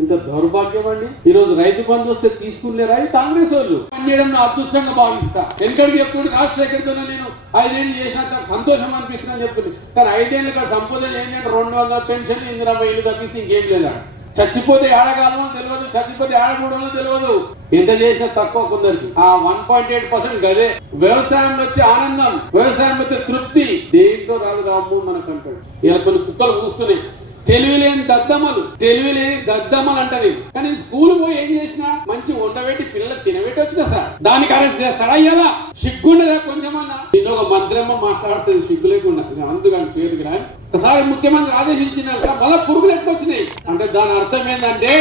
ఇంత దౌర్భాగ్యం అండి. ఈ రోజు రైతు బంధు వస్తే తీసుకునేరా కాంగ్రెస్ వాళ్ళు పనిచేయడం నా అదృష్టంగా భావిస్తా. వెనకడికి ఎప్పుడు రాజశేఖర్తో నేను 5 ఏళ్ళు చేసినాక సంతోషం అనిపిస్తుందని చెప్తుంది. కానీ 5 ఏళ్ళుగా సంపద ఏంటంటే 200 పెన్షన్, ఇందిరా ఇల్లు తప్పిస్తే ఇంకేం లేదా. చచ్చిపోతే ఏడగాలమో తెలియదు, చచ్చిపోతే ఏడకూడమో తెలియదు. ఎంత చేసినా తక్కువ కొందరికి. ఆ 1.8% గదే వ్యవసాయం వచ్చే ఆనందం, వ్యవసాయం వచ్చే తృప్తి దేంట్లో రాదు రాము మనకంటాడు. ఇలా కొన్ని కుక్కలు కూస్తున్నాయి. తెలివిలేని దద్దమ్మలు అంట నేను. కానీ స్కూల్ పోయి ఏం చేసినా మంచి వండబెట్టి పిల్లలు తినబెట్టి వచ్చినా సార్ దానికి అరెస్ట్ చేస్తాడా? ఇలా సిగ్గుండదా కొంచెమన్నా? నిన్న ఒక మంత్రమ్మ మాట్లాడుతుంది సిగ్గు లేకుండా, అందుకని పేరుకి రాని. ఒకసారి ముఖ్యమంత్రి ఆదేశించినాక మళ్ళా పురుగులు ఎత్తుకొచ్చినాయి అంటే దాని అర్థం ఏంటంటే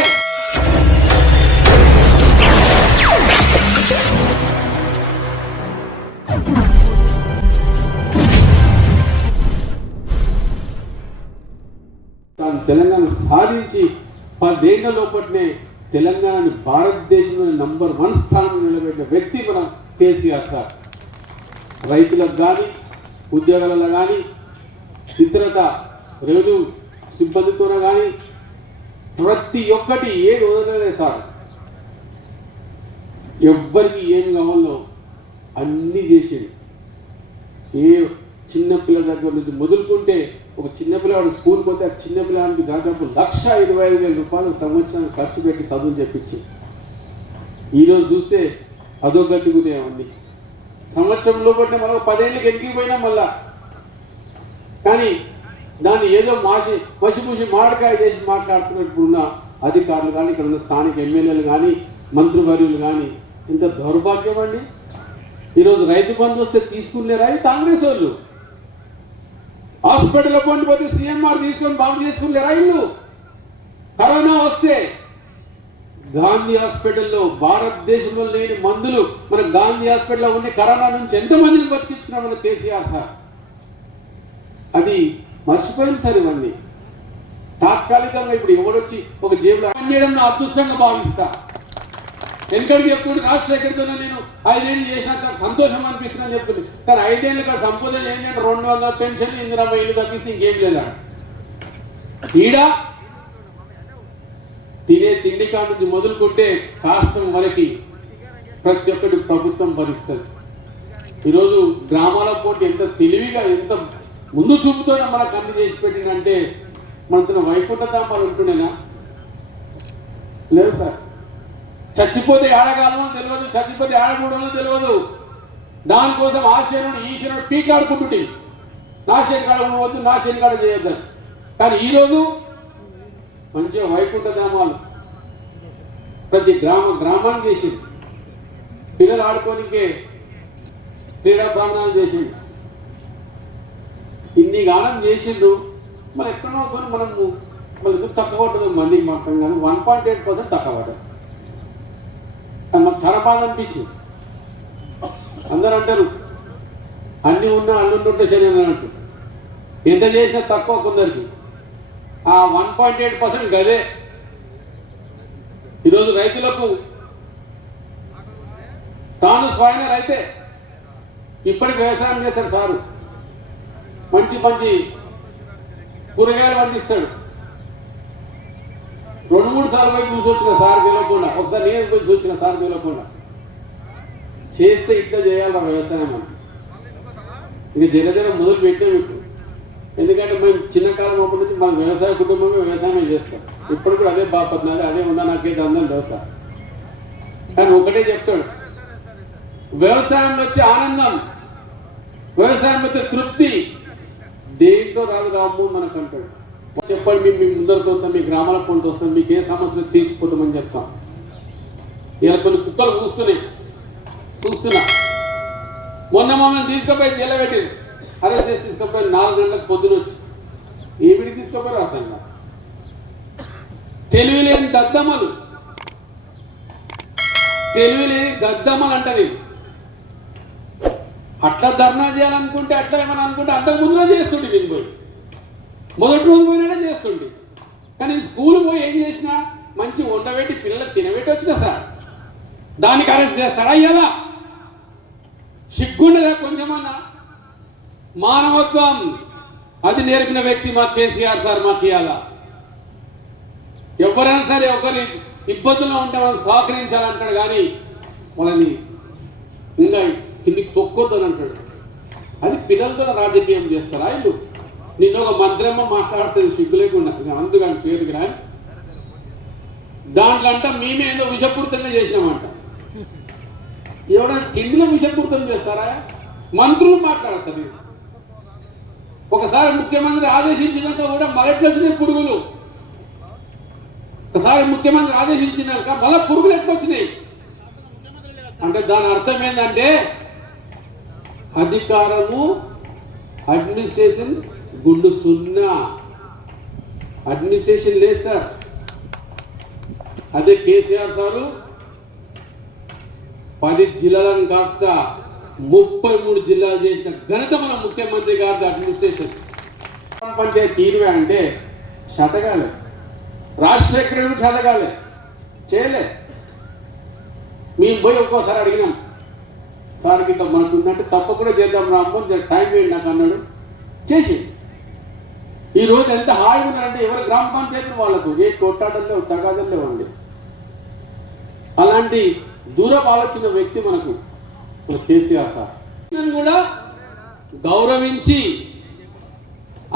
తెలంగాణ సాధించి 10 ఏళ్ల లోపట్నే తెలంగాణని భారతదేశంలో నంబర్ 1 స్థానంలో నిలబెట్టిన వ్యక్తి మన కేసీఆర్ సార్. రైతులకు కానీ, ఉద్యోగాలలో కానీ, ఇతరత రెవెన్యూ సిబ్బందితోనే కానీ ప్రతి ఒక్కటి ఏది వదలలేదు సార్. ఎవ్వరికి ఏం కావాలో అన్నీ చేసేది. ఏ చిన్నపిల్లల దగ్గర నుంచి మొదలుకుంటే ఒక చిన్నపిల్లవాడు స్కూల్కి పోతే ఆ చిన్నపిల్లవాడికి దాదాపు 1,25,000 రూపాయలు సంవత్సరానికి ఖర్చు పెట్టి చదువు చెప్పించి ఈరోజు చూస్తే అధోగతి గురేవన్నీ. సంవత్సరంలో పట్టిన మనం 10 ఏళ్ళకి ఎక్కిపోయినా మళ్ళా. కానీ దాన్ని ఏదో మసిపూసి మాడకాయ చేసి మాట్లాడుతున్నట్టున్న అధికారులు కానీ, ఇక్కడ ఉన్న స్థానిక ఎమ్మెల్యేలు కానీ, మంత్రివర్యులు కానీ ఇంత దౌర్భాగ్యం అండి. ఈరోజు రైతు బంధు వస్తే తీసుకునేరా కాంగ్రెస్ వాళ్ళు. హాస్పిటల్లో పోతే సీఎంఆర్ తీసుకొని బాగు చేసుకునేరా ఇల్లు. కరోనా వస్తే గాంధీ హాస్పిటల్లో భారతదేశంలో లేని మందులు మన గాంధీ హాస్పిటల్లో ఉండి కరోనా నుంచి ఎంతమందిని బతికించుకున్నాం మన కేసీఆర్ సార్. అది మర్చిపోయింది సార్. ఇవన్నీ తాత్కాలికంగా ఇప్పుడు ఎవడొచ్చి ఒక జేబులో పనిచేయడం నా అదృష్టంగా భావిస్తా. వెనకడికి ఎప్పుడు రాజశేఖర్తో నేను 5 ఏళ్ళు చేసినాక సంతోషం అనిపిస్తుందని చెప్తుంది. కానీ 5 ఏళ్ళుగా సంపద ఏంటంటే 200 పెన్షన్, ఇందిరా ఇల్లు తప్పిస్తే ఇంకేం లేదా. ఈడ తినే తిండి కాడ నుంచి మొదలుకుంటే కాష్టం వరకు ప్రతి ఒక్కటి ప్రభుత్వం భరిస్తుంది. ఈరోజు గ్రామాల పోటీ ఎంత తెలివిగా, ఎంత ముందు చూపుతోనే మనకు అన్ని చేసి పెట్టిందంటే మనతో వైకుంఠ ధామాలు ఉంటుండేనా? లేదు సార్. చచ్చిపోతే ఏడగాలమో తెలియదు, చచ్చిపోతే ఏడకూడమో తెలియదు. దానికోసం ఆ శనుడు ఈ శనుడు పీకాడుకుంటుంటే నా శనికాడ ఉండవద్దు, నా శనికాడ చేయొద్దు. కానీ ఈరోజు మంచిగా వైకుంఠ ధామాలు ప్రతి గ్రామాన్ని చేసింది. పిల్లలు ఆడుకోనికే క్రీడా ప్రాంగణాలు చేసింది. ఇన్ని గానం చేసిండ్రు. మరి ఎక్కడో మనము మళ్ళీ తక్కువ పడ్డదు మందికి మాత్రం. కానీ 1.8% తక్కువ పడ్డది. మాకు చాలా బాధ అనిపించింది. అందరూ అంటారు అన్నీ ఉన్నా అల్లుంటుంటే సరే అన్నట్టు. ఎంత చేసినా తక్కువ కొందరికి. ఆ 1.8% గదే ఈరోజు రైతులకు తాను స్వయం రైతే ఇప్పటికి వ్యవసాయం చేస్తాడు సారు. మంచి మంచి కూరగాయలు పండిస్తాడు. 2-3 సార్లు పోయి చూసి వచ్చిన సార్ తెలియకుండా, ఒకసారి నేను పోయి చూసిన సార్ తెలియకుండా. చేస్తే ఇట్లా చేయాలి వ్యవసాయం అని. ఇంకా జగదర మొదలు పెట్టాము ఇప్పుడు. ఎందుకంటే మేము చిన్న కాలం అప్పటి నుంచి మన వ్యవసాయ కుటుంబమే వ్యవసాయమే చేస్తాం. ఇప్పుడు కూడా అదే బాపత్నాది, అదే ఉన్నా నాకైతే అందరం వ్యవసాయం. కానీ ఒకటే చెప్తాడు, వ్యవసాయం వచ్చే ఆనందం, వ్యవసాయం వచ్చే తృప్తి దేంట్లో రాదు రాము మనకంటాడు. చెప్పండి, మీ ముందరికి వస్తాం, మీ గ్రామాల పొందుకు వస్తాం, మీకు ఏ సమస్యలు తీర్చిపోతామని చెప్తాం. ఇలా కొన్ని కుక్కలు కూస్తున్నాయి, చూస్తున్నా. మొన్న మమ్మల్ని తీసుకుపోయి జైలుపెట్టింది, అరెస్ట్ చేసి తీసుకుపోయి 4 గంటలకు పొద్దున వచ్చి ఏమిటి తీసుకుపోయారు అర్థం కాదు. తెలివిలేని దద్దమ్మలు అంట నేను. అట్లా ధర్నా చేయాలనుకుంటే, అట్లా ఏమని అనుకుంటే అంతకు ముందులో చేస్తుండే. నేను పోయి మొదటి రోజు పోయినాడే చేస్తుండే. కానీ స్కూల్ పోయి ఏం చేసినా మంచి వండబెట్టి పిల్లలకు తినబెట్టి వచ్చినా సార్ దానికి అరెస్ట్ చేస్తాడా? ఇలా సిగ్గుండదా కొంచెమన్నా? మానవత్వం అది నేర్పిన వ్యక్తి మా కేసీఆర్ సార్ మాకు ఇవ్వాలా. ఎవరైనా సరే ఒకరి ఇబ్బందుల్లో ఉంటే వాళ్ళని సహకరించాలంటాడు, కానీ వాళ్ళని ఇంకా కిందికి తొక్కొద్దని అంటాడు. అది పిల్లలతో రాజకీయం చేస్తారా ఇల్లు? నిన్న ఒక మంత్రమ్మ మాట్లాడుతుంది సిగ్గు లేకుండా, అందుకని పేరుకి రా. దాంట్లో అంట మేమేదో విషపూరితంగా చేసినామంట. ఎవరైనా తిండిలో విషపూరితం చేస్తారా? మంత్రులు మాట్లాడతారు. ఒకసారి ముఖ్యమంత్రి ఆదేశించినాక కూడా మలెట్లు వచ్చినాయి పురుగులు. ఒకసారి ముఖ్యమంత్రి ఆదేశించినాక మళ్ళీ పురుగులు ఎత్తుకొచ్చినాయి. అంటే దాని అర్థం ఏంటంటే అధికారము, అడ్మినిస్ట్రేషన్ గుండు సున్నా. అడ్మినిస్ట్రేషన్ లేదు సార్. అదే కేసీఆర్ సారు 10 జిల్లాలను కాస్త 33 జిల్లాలు చేసిన ఘనత మన ముఖ్యమంత్రి గారి అడ్మినిస్ట్రేషన్. పంచాయతీ తీరువే అంటే శతకాలే. రాజశేఖరుడు శతకాలే చేయలే. మేము పోయి ఒక్కోసారి అడిగినాం, సార్ గిట్ట మనకు ఉందంటే తప్పకుండా చేద్దాం రామ్మోహన్, టైం వేయండి నాకు అన్నాడు. చేసి ఈరోజు ఎంత హాయిగా ఉన్నారంటే ఎవరి గ్రామ పంచాయతీలు వాళ్ళకు ఏ కొట్టాటల్లో తగాదల్లో ఉండి, అలాంటి దూరపు ఆలోచన వ్యక్తి మనకు కేసీఆర్ సార్. కూడా గౌరవించి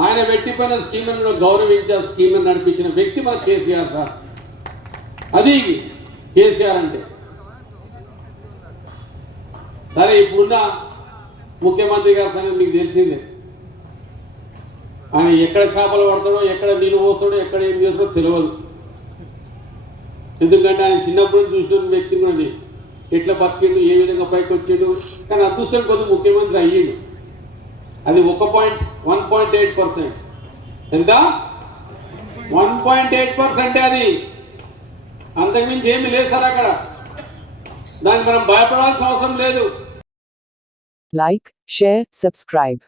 ఆయన పెట్టిపోయిన స్కీమ్లను కూడా గౌరవించి ఆ స్కీమ్లను నడిపించిన వ్యక్తి మన కేసీఆర్ సార్. అది కేసీఆర్ అంటే. సరే, ఇప్పుడున్న ముఖ్యమంత్రి గారి సంగతి మీకు తెలిసిందే. ఆయన ఎక్కడ చేపలు పడతాడో, ఎక్కడ నీళ్ళు పోస్తాడో, ఎక్కడ ఏం చేస్తాడో తెలియదు. ఎందుకంటే ఆయన చిన్నప్పుడు చూసిన వ్యక్తి కూడా ఎట్లా బతికిండు, ఏ విధంగా పైకి వచ్చాడు. కానీ అదృష్టం కొద్ది ముఖ్యమంత్రి అయ్యిండు. అది 1.8%. ఎంత? 1.8%. అది అంతకుమించి ఏమీ లేదు సార్ అక్కడ. దానికి మనం భయపడాల్సిన అవసరం లేదు. Like, share, subscribe.